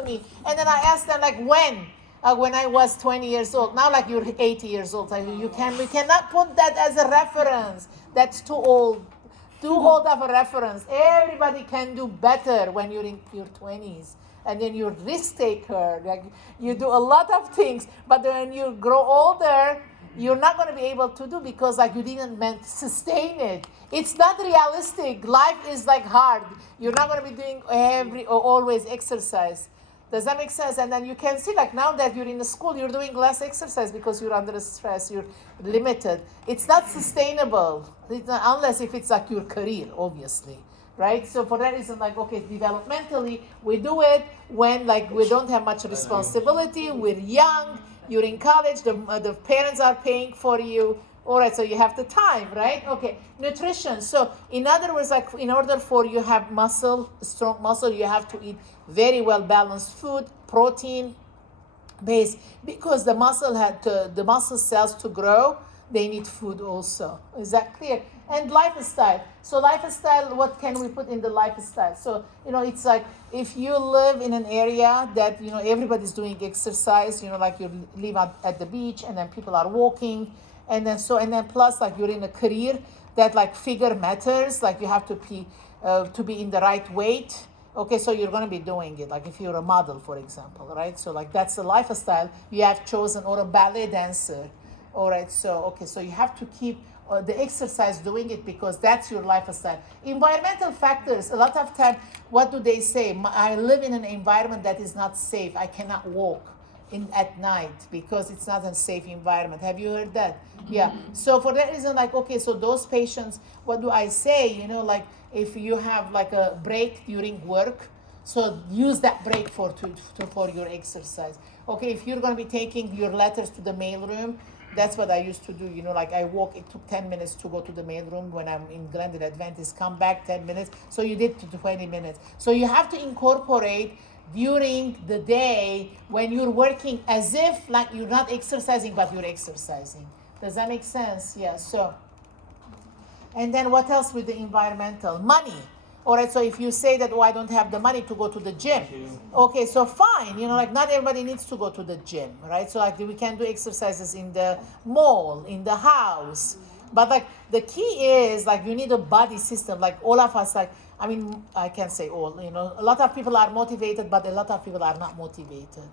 to me. And then I asked them, like, when I was 20 years old. Now, like, you're 80 years old. We cannot put that as a reference. That's too old. Too old of a reference. Everybody can do better when you're in your 20s. And then you're risk taker. Like, you do a lot of things. But when you grow older, you're not going to be able to do because like you didn't sustain it. It's not realistic. Life is like hard. You're not going to be doing always exercise. Does that make sense? And then you can see like now that you're in the school, you're doing less exercise because you're under stress, you're limited. It's not sustainable unless if it's like your career, obviously. Right? So for that reason, like, okay, developmentally, we do it when like we don't have much responsibility, we're young, you're in college, the parents are paying for you. All right, so you have the time, right? Okay, nutrition. So in other words, like in order for you have strong muscle, you have to eat very well balanced food, protein based, because the muscle cells to grow, they need food also. Is that clear? And lifestyle. So lifestyle, what can we put in the lifestyle? So, it's like if you live in an area that, everybody's doing exercise, like you live at the beach and then people are walking. And then plus like you're in a career that like figure matters, like you have to be in the right weight. Okay, so you're going to be doing it. Like if you're a model, for example, right? So like that's the lifestyle you have chosen, or a ballet dancer. All right, so you have to keep the exercise doing it because that's your lifestyle. Environmental factors, a lot of time, what do they say? I live in an environment that is not safe. I cannot walk at night because it's not a safe environment. Have you heard that? Yeah. So for that reason, like, okay, so those patients, what do I say? Like if you have like a break during work, so use that break for your exercise. Okay, if you're going to be taking your letters to the mailroom, that's what I used to do. Like I walk, it took 10 minutes to go to the mailroom when I'm in Glendale Adventist, come back 10 minutes. So you did 20 minutes. So you have to incorporate during the day when you're working as if like you're not exercising, but you're exercising. Does that make sense? Yeah, so. And then what else with the environmental? Money. All right, so if you say that, I don't have the money to go to the gym. Okay, so fine. Like not everybody needs to go to the gym, right? So like we can do exercises in the mall, in the house. But like the key is like you need a body system. Like all of us, like, I can't say all, a lot of people are motivated, but a lot of people are not motivated.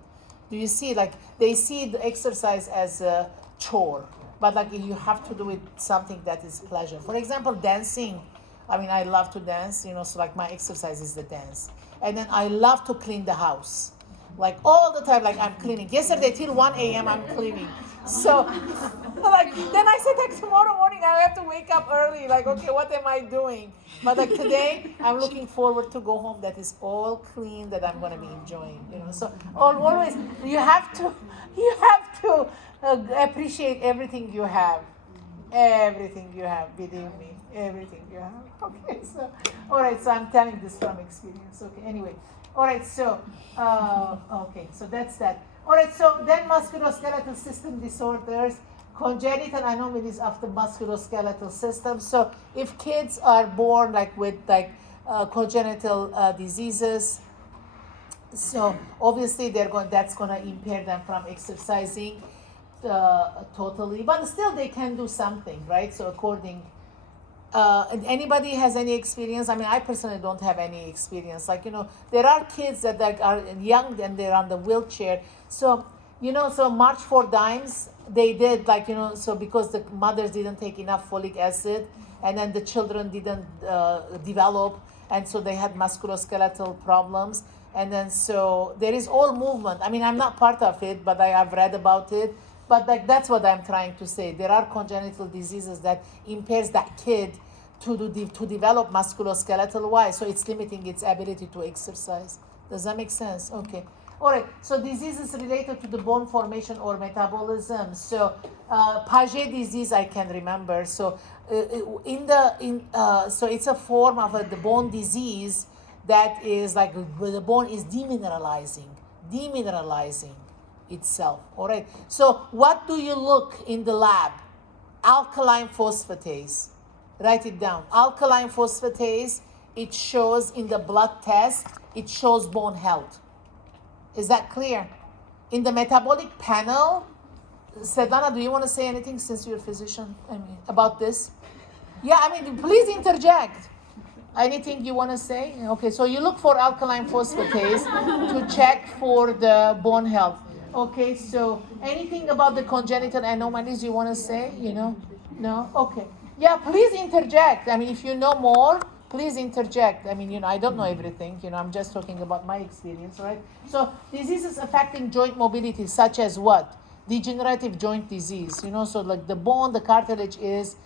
Do you see, like they see the exercise as a chore, but like you have to do it something that is pleasure. For example, dancing. I love to dance, so like my exercise is the dance. And then I love to clean the house. Like all the time, like I'm cleaning. Yesterday till 1 a.m. I'm cleaning. So like then I said like tomorrow morning I have to wake up early. Like, okay, what am I doing? But like today I'm looking forward to go home that is all clean, that I'm gonna be enjoying, So always you have to appreciate everything you have. Everything you have, believe me. Everything you have. Okay, so all right, so I'm telling this from experience. Okay, anyway. All right, so okay, so that's that. All right, so then musculoskeletal system disorders, congenital anomalies of the musculoskeletal system. So if kids are born like with like congenital diseases, so obviously that's gonna impair them from exercising totally, but still they can do something, right? So according. Anybody has any experience? I personally don't have any experience. Like, there are kids that like are young and they're on the wheelchair. So, so March for Dimes, they did like, so because the mothers didn't take enough folic acid and then the children didn't develop. And so they had musculoskeletal problems. And then so there is all movement. I'm not part of it, but I've read about it. But like that's what I'm trying to say. There are congenital diseases that impairs that kid to develop musculoskeletal wise. So it's limiting its ability to exercise. Does that make sense? Okay. All right. So diseases related to the bone formation or metabolism. So Paget disease I can remember. So so it's a form of the bone disease that is like the bone is demineralizing itself. All right. So what do you look in the lab? Alkaline phosphatase. Write it down. Alkaline phosphatase, it shows in the blood test, it shows bone health. Is that clear? In the metabolic panel, Svetlana, do you want to say anything since you're a physician? About this? Yeah, please interject. Anything you want to say? Okay, so you look for alkaline phosphatase to check for the bone health. Okay, so anything about the congenital anomalies you want to say? No? Okay. Yeah, please interject. If you know more, please interject. I don't know everything. I'm just talking about my experience, right? So diseases affecting joint mobility, such as what? Degenerative joint disease. So like the bone, the cartilage is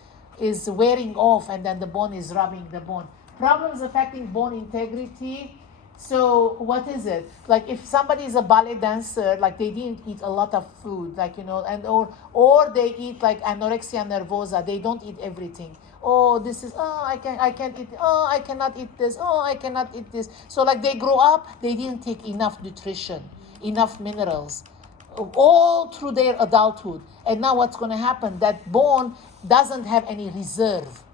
wearing off, and then the bone is rubbing the bone. Problems affecting bone integrity. So what is it? Like if somebody is a ballet dancer, like they didn't eat a lot of food, and or they eat like anorexia nervosa, they don't eat everything. Oh, this is I can't eat. Oh, I cannot eat this. Oh, I cannot eat this. So like they grow up, they didn't take enough nutrition, enough minerals, all through their adulthood. And now what's going to happen? That bone doesn't have any reserve.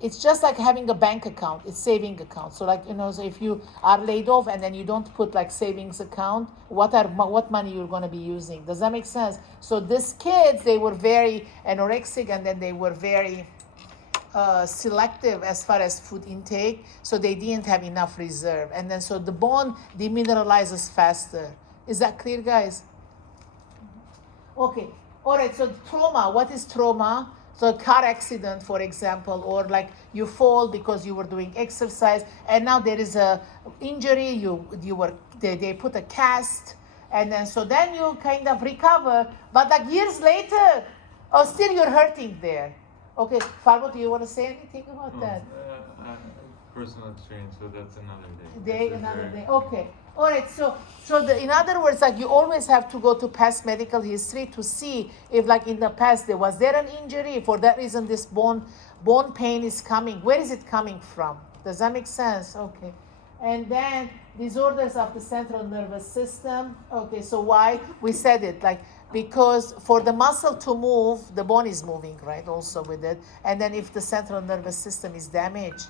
It's just like having a bank account. It's saving account. So so if you are laid off and then you don't put like savings account, what money you're going to be using? Does that make sense? So these kids, they were very anorexic, and then they were very selective as far as food intake. So they didn't have enough reserve. And then so the bone demineralizes faster. Is that clear, guys? Okay. All right. So trauma. What is trauma? So a car accident, for example, or like you fall because you were doing exercise, and now there is a injury. They put a cast, and then you kind of recover. But like years later, still you're hurting there. Okay, Farbo, do you want to say anything about that? Personal experience, so that's another day. Another day. Okay. All right. So in other words, like you always have to go to past medical history to see if, like in the past, was there an injury. For that reason, this bone pain is coming. Where is it coming from? Does that make sense? Okay. And then disorders of the central nervous system. Okay. So why we said it like. Because for the muscle to move, the bone is moving, right? Also with it. And then if the central nervous system is damaged,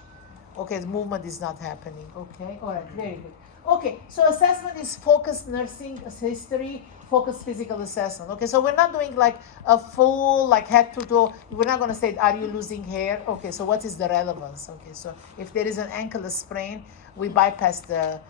okay, the movement is not happening. Okay, all right, very good. Okay, so assessment is focused nursing history, focused physical assessment. Okay, so we're not doing like a full like head to toe. We're not going to say, are you losing hair? Okay, so what is the relevance? Okay, so if there is an ankle sprain, we bypass the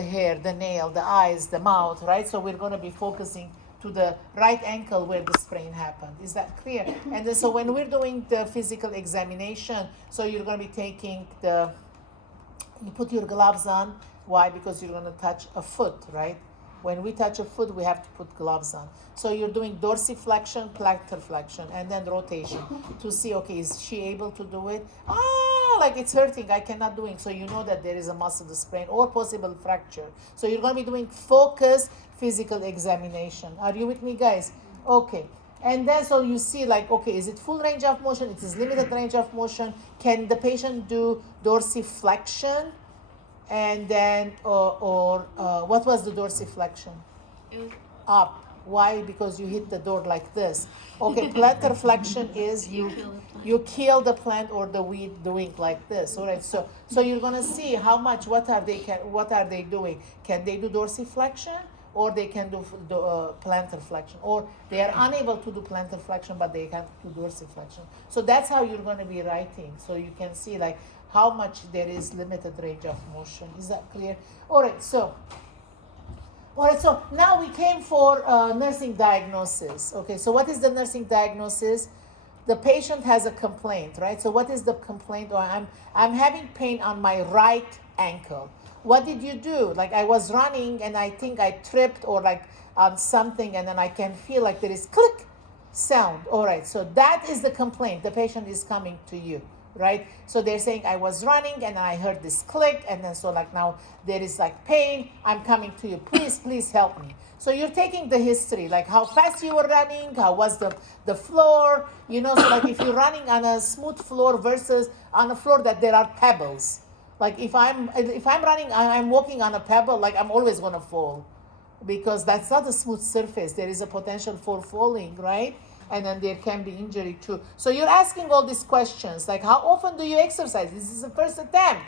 hair, the nail, the eyes, the mouth, right? So we're going to be focusing to the right ankle where the sprain happened. Is that clear? And then so when we're doing the physical examination, so you're going to be taking you put your gloves on. Why? Because you're going to touch a foot, right? When we touch a foot, we have to put gloves on. So you're doing dorsiflexion, plantar flexion, and then rotation to see, okay, is she able to do it? Like it's hurting, I cannot do it. So you know that there is a muscle sprain or possible fracture. So you're going to be doing focused physical examination. Are you with me, guys? Okay. And then so you see like, okay, is it full range of motion? It is limited range of motion. Can the patient do dorsiflexion? And then, what was the dorsiflexion? It was up. Why? Because you hit the door like this. Okay, plantar flexion is you kill the plant or the weed doing like this. All right. So you're gonna see how much. What are they doing? Can they do dorsiflexion, or they can do plantar flexion, or they are unable to do plantar flexion but they can do dorsiflexion. So that's how you're gonna be writing. So you can see like how much there is limited range of motion. Is that clear? All right. So now we came for nursing diagnosis. Okay, so what is the nursing diagnosis? The patient has a complaint, right? So what is the complaint? Or I'm having pain on my right ankle. What did you do? Like I was running and I think I tripped or like on something, and then I can feel like there is click sound. All right, so that is the complaint. The patient is coming to you, right? So they're saying I was running and I heard this click, and then so like now there is like pain. I'm coming to you. Please help me. So you're taking the history, like how fast you were running, how was the floor, so like if you're running on a smooth floor versus on a floor that there are pebbles. Like if I'm running, I'm walking on a pebble, like I'm always gonna fall, because that's not a smooth surface. There is a potential for falling, right? And then there can be injury too. So you're asking all these questions, like how often do you exercise? This is the first attempt.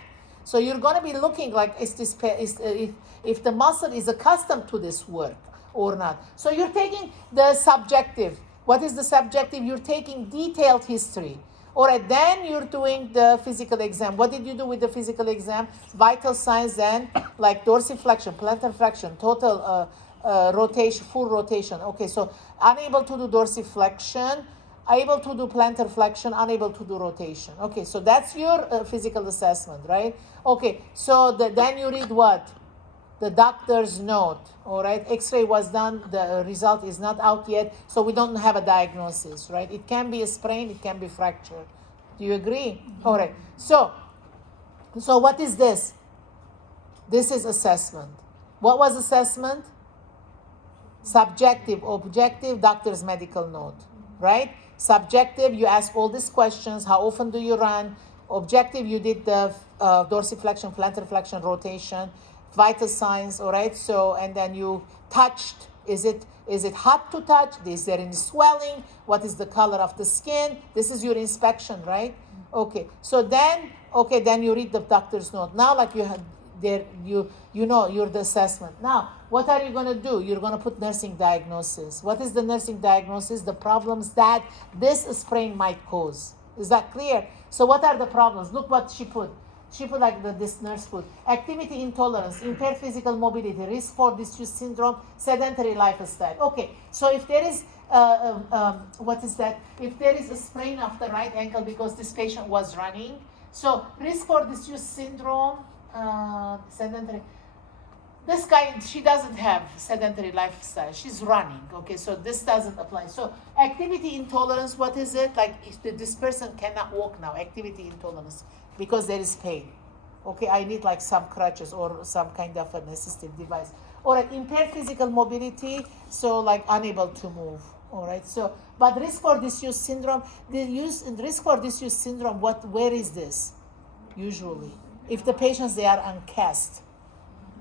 So you're going to be looking like if the muscle is accustomed to this work or not. So you're taking the subjective. What is the subjective? You're taking detailed history. All right, then you're doing the physical exam. What did you do with the physical exam? Vital signs then, like dorsiflexion, plantar flexion, total rotation, full rotation. Okay, so unable to do dorsiflexion, able to do plantar flexion, unable to do rotation. Okay, so that's your physical assessment, right? Okay, so then you read what? The doctor's note, all right? X-ray was done, the result is not out yet, so we don't have a diagnosis, right? It can be a sprain, it can be fracture. Do you agree? All right, so what is this? This is assessment. What was assessment? Subjective, objective, doctor's medical note, right? Subjective, you ask all these questions. How often do you run? Objective, you did the dorsiflexion, plantar flexion, rotation, vital signs, all right? So, and then you touched. Is it hot to touch? Is there any swelling? What is the color of the skin? This is your inspection, right? Okay. So then you read the doctor's note. Now, like you have there, you know you're the assessment. Now, what are you going to do? You're going to put nursing diagnosis. What is the nursing diagnosis? The problems that this sprain might cause. Is that clear? So what are the problems? Look what she put. She put like this nurse put. Activity intolerance, impaired physical mobility, risk for disuse syndrome, sedentary lifestyle. Okay, so if there is, what is that? If there is a sprain of the right ankle because this patient was running, so risk for disuse syndrome, sedentary. This guy, she doesn't have sedentary lifestyle. She's running, okay, so this doesn't apply. So activity intolerance, what is it? Like if this person cannot walk now, activity intolerance, because there is pain. Okay, I need like some crutches or some kind of an assistive device. Or impaired physical mobility, so like unable to move. All right, so, but risk for disuse syndrome, risk for disuse syndrome, where is this? Usually, if the patients, they are uncast.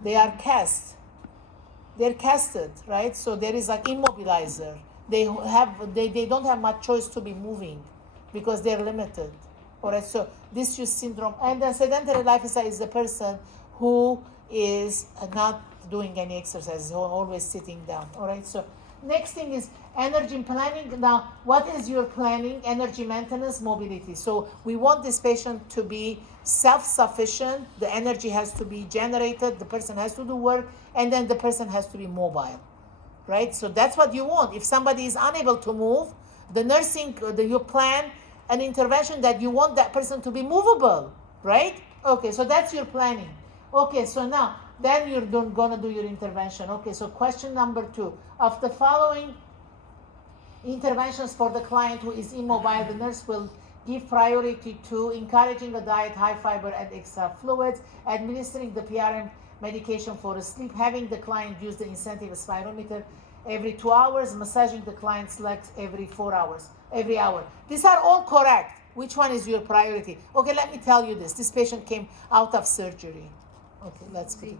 They're casted, right? So there is like immobilizer. They don't have much choice to be moving because they're limited. All right, so disuse syndrome. And then sedentary lifestyle is the person who is not doing any exercise, always sitting down. All right, so next thing is energy planning. Now, what is your planning? Energy maintenance, mobility. So we want this patient to be self-sufficient. The energy has to be generated. The person has to do work, and then the person has to be mobile, right? So that's what you want. If somebody is unable to move, the nursing, you plan an intervention that you want that person to be movable, right? Okay, so that's your planning. Okay, so now, then you're going to do your intervention. Okay, so question number 2. Of the following interventions for the client who is immobile, the nurse will give priority to encouraging a diet, high fiber and extra fluids, administering the PRM medication for sleep, having the client use the incentive spirometer every 2 hours, massaging the client's legs every hour. These are all correct. Which one is your priority? Okay, let me tell you this. This patient came out of surgery. Okay, let's put it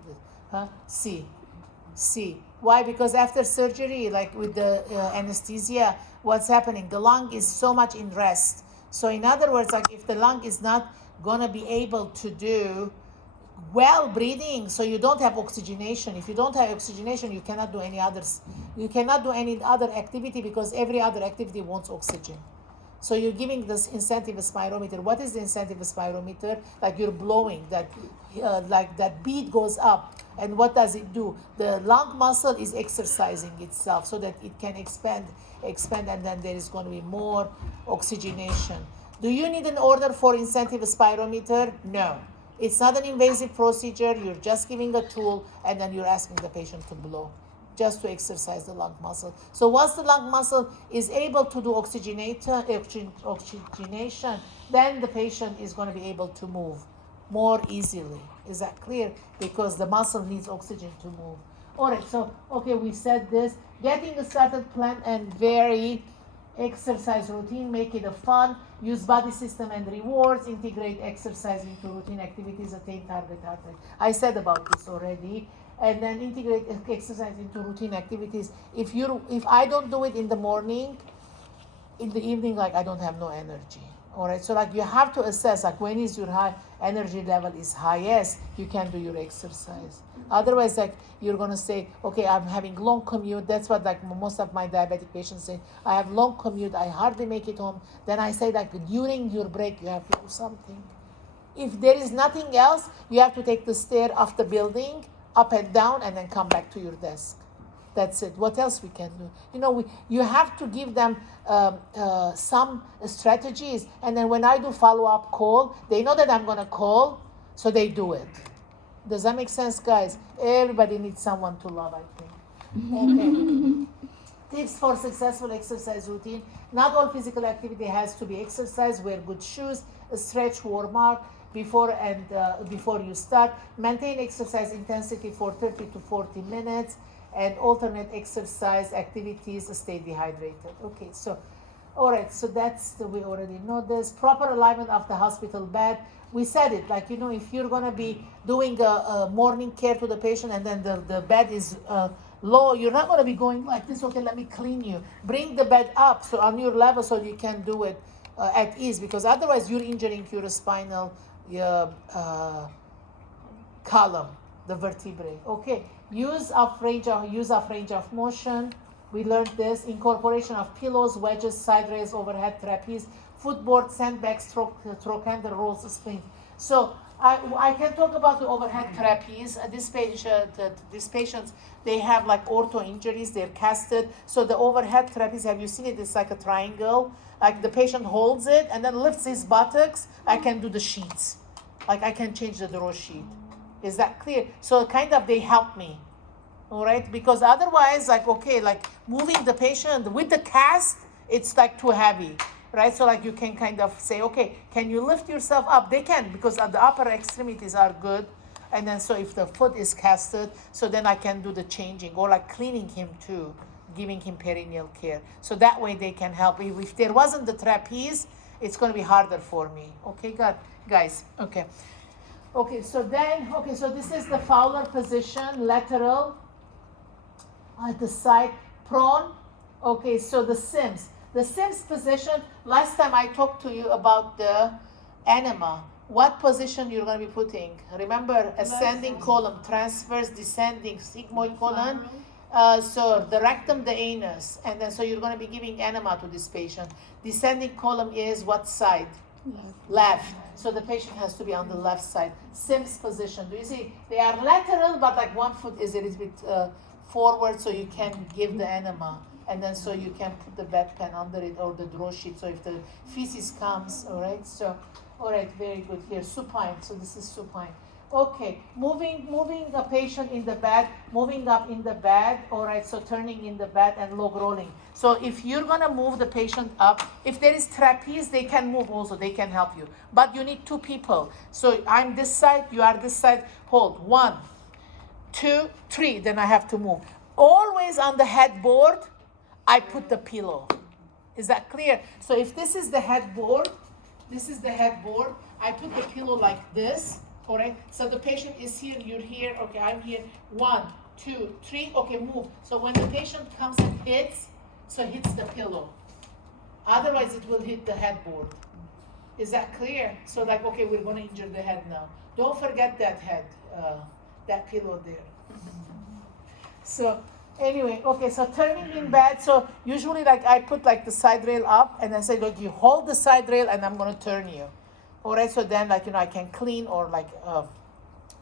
this. C. Why? Because after surgery, like with the anesthesia, what's happening? The lung is so much in rest. So in other words, like if the lung is not going to be able to do well breathing, so you don't have oxygenation. If you don't have oxygenation, you cannot do any others. You cannot do any other activity because every other activity wants oxygen. So you're giving this incentive spirometer. What is the incentive spirometer? Like you're blowing that, like that beat goes up. And what does it do? The lung muscle is exercising itself so that it can expand, and then there is going to be more oxygenation. Do you need an order for incentive spirometer? No. It's not an invasive procedure. You're just giving a tool, and then you're asking the patient to blow, just to exercise the lung muscle. So once the lung muscle is able to do oxygenation, then the patient is going to be able to move more easily. Is that clear? Because the muscle needs oxygen to move. All right, so, okay, we said this. Getting a started plan and vary exercise routine, make it a fun, use body system and rewards, integrate exercise into routine activities, attain target heart rate. I said about this already. And then integrate exercise into routine activities. If I don't do it in the morning, in the evening, like I don't have no energy. All right, so like you have to assess like when is your high energy level is highest, you can do your exercise. Otherwise, like you're gonna say, okay, I'm having long commute. That's what like most of my diabetic patients say. I have long commute. I hardly make it home. Then I say like during your break, you have to do something. If there is nothing else, you have to take the stair of the building up and down, and then come back to your desk. That's it. What else we can do? You have to give them some strategies, and then when I do follow-up call, they know that I'm gonna call, so they do it. Does that make sense, guys? Everybody needs someone to love, I think. Okay. Tips for successful exercise routine. Not all physical activity has to be exercise. Wear good shoes, stretch, warm up before you start. Maintain exercise intensity for 30 to 40 minutes. And alternate exercise activities, stay dehydrated. Okay, so, all right, so we already know this. Proper alignment of the hospital bed. We said it, like, if you're gonna be doing a morning care to the patient and then the bed is low, you're not gonna be going like this, okay, let me clean you. Bring the bed up so on your level so you can do it at ease, because otherwise you're injuring your spinal column, the vertebrae. Okay. Use of range of motion. We learned this. Incorporation of pillows, wedges, side rails, overhead trapeze, footboard, sandbags, trochanter, rolls, springs. So I can talk about the overhead trapeze. These patients, they have like ortho injuries. They're casted. So the overhead trapeze, have you seen it? It's like a triangle. Like the patient holds it and then lifts his buttocks. I can do the sheets. Like I can change the draw sheet. Is that clear? So kind of they help me, all right? Because otherwise, like, okay, like moving the patient with the cast, it's like too heavy, right? So like you can kind of say, okay, can you lift yourself up? They can, because the upper extremities are good. And then so if the foot is casted, so then I can do the changing or like cleaning him too, giving him perineal care. So that way they can help. If there wasn't the trapeze, it's going to be harder for me. Okay, guys, okay. Okay, so this is the Fowler position, lateral at the side, prone. Okay, so the Sims position, last time I talked to you about the enema. What position you're going to be putting? Remember, ascending column, transverse, descending, sigmoid colon. So the rectum, the anus, and then so you're going to be giving enema to this patient. Descending column is what side? Left. So the patient has to be on the left side. Sims position. Do you see? They are lateral, but like one foot is a little bit forward, so you can give the enema. And then so you can put the bedpan under it or the draw sheet. So if the feces comes, all right. So, all right, very good. Here, supine. So this is supine. Okay, moving a patient in the bed, moving up in the bed, all right, so turning in the bed and log rolling. So if you're gonna move the patient up, if there is trapeze, they can move also, they can help you. But you need two people. So I'm this side, you are this side, hold, 1, 2, 3, then I have to move. Always on the headboard, I put the pillow. Is that clear? So if this is the headboard, I put the pillow like this. All right, so the patient is here, you're here, okay, I'm here, 1, 2, 3, okay, move. So when the patient comes and hits the pillow. Otherwise it will hit the headboard. Is that clear? So like, okay, we're gonna injure the head now. Don't forget that head, that pillow there. So anyway, okay, so turning in bed, so usually like I put like the side rail up and I say, look, you hold the side rail and I'm gonna turn you. All right, so then like, I can clean or like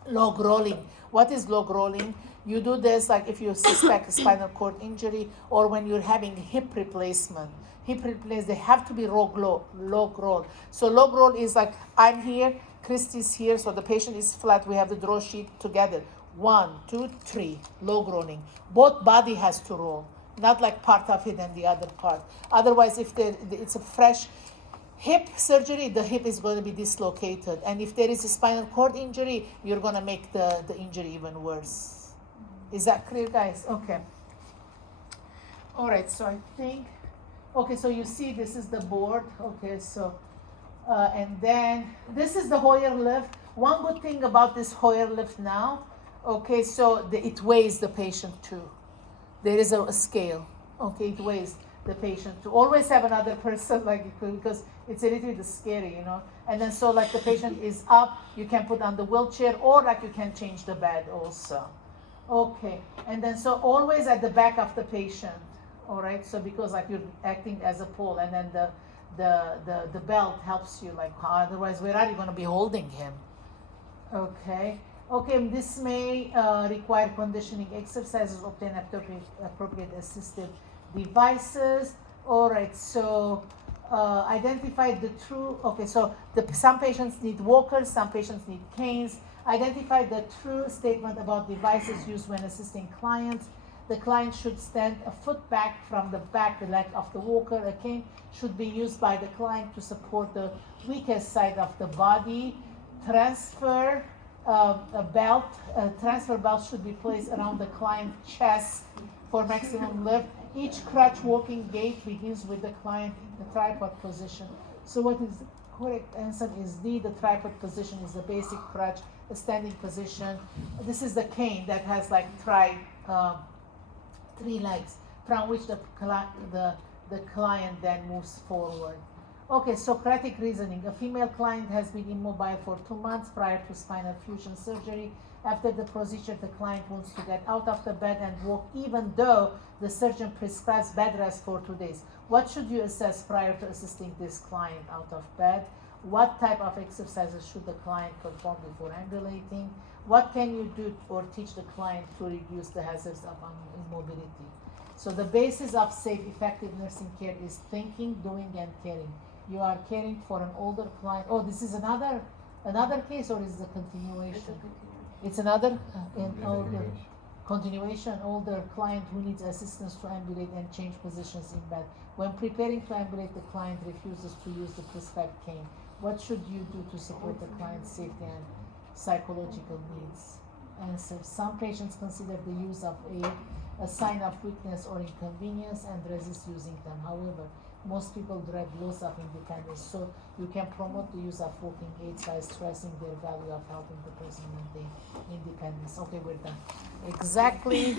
log rolling. What is log rolling? You do this like if you suspect a spinal cord injury or when you're having hip replacement. They have to be log roll. So log roll is like I'm here, Christy's here, so the patient is flat. We have the draw sheet together. 1, 2, 3, log rolling. Both body has to roll, not like part of it and the other part. Otherwise, if it's a fresh hip surgery, the hip is going to be dislocated. And if there is a spinal cord injury, you're going to make the injury even worse. Is that clear, guys? Okay. All right, so I think, okay, so you see this is the board. Okay, so, and then this is the Hoyer lift. One good thing about this Hoyer lift now, okay, so it weighs the patient too. There is a scale. Okay, it weighs. the patient to always have another person, like, because it's a little bit scary, and then so like the patient is up, you can put on the wheelchair, or like you can change the bed also. Okay, and then so always at the back of the patient, all right, so because like you're acting as a pole, and then the belt helps you, like, otherwise where are you going to be holding him? Okay, this may require conditioning exercises, obtain appropriate assistive devices. All right, so identify the true, some patients need walkers, some patients need canes. Identify the true statement about devices used when assisting clients. The client should stand a foot back from the leg of the walker. A cane should be used by the client to support the weakest side of the body. Transfer belt should be placed around the client's chest for maximum lift. Each crutch walking gait begins with the client in the tripod position. So what is the correct answer is D. The tripod position is the basic crutch, a standing position. This is the cane that has like three legs from which the client then moves forward. Okay, Socratic reasoning. A female client has been immobile for 2 months prior to spinal fusion surgery. After the procedure, the client wants to get out of the bed and walk, even though the surgeon prescribes bed rest for 2 days. What should you assess prior to assisting this client out of bed? What type of exercises should the client perform before ambulating? What can you do or teach the client to reduce the hazards of immobility? So the basis of safe, effective nursing care is thinking, doing, and caring. You are caring for an older client. Oh, this is another case, or is it a continuation? It's another continuation. Older client who needs assistance to ambulate and change positions in bed. When preparing to ambulate, the client refuses to use the prescribed cane. What should you do to support the client's safety and psychological needs? Answer. Some patients consider the use of aid a sign of weakness or inconvenience and resist using them. However, most people dread loss of independence, so you can promote the use of walking aids by stressing their value of helping the person maintain independence. Okay, we're done. Exactly.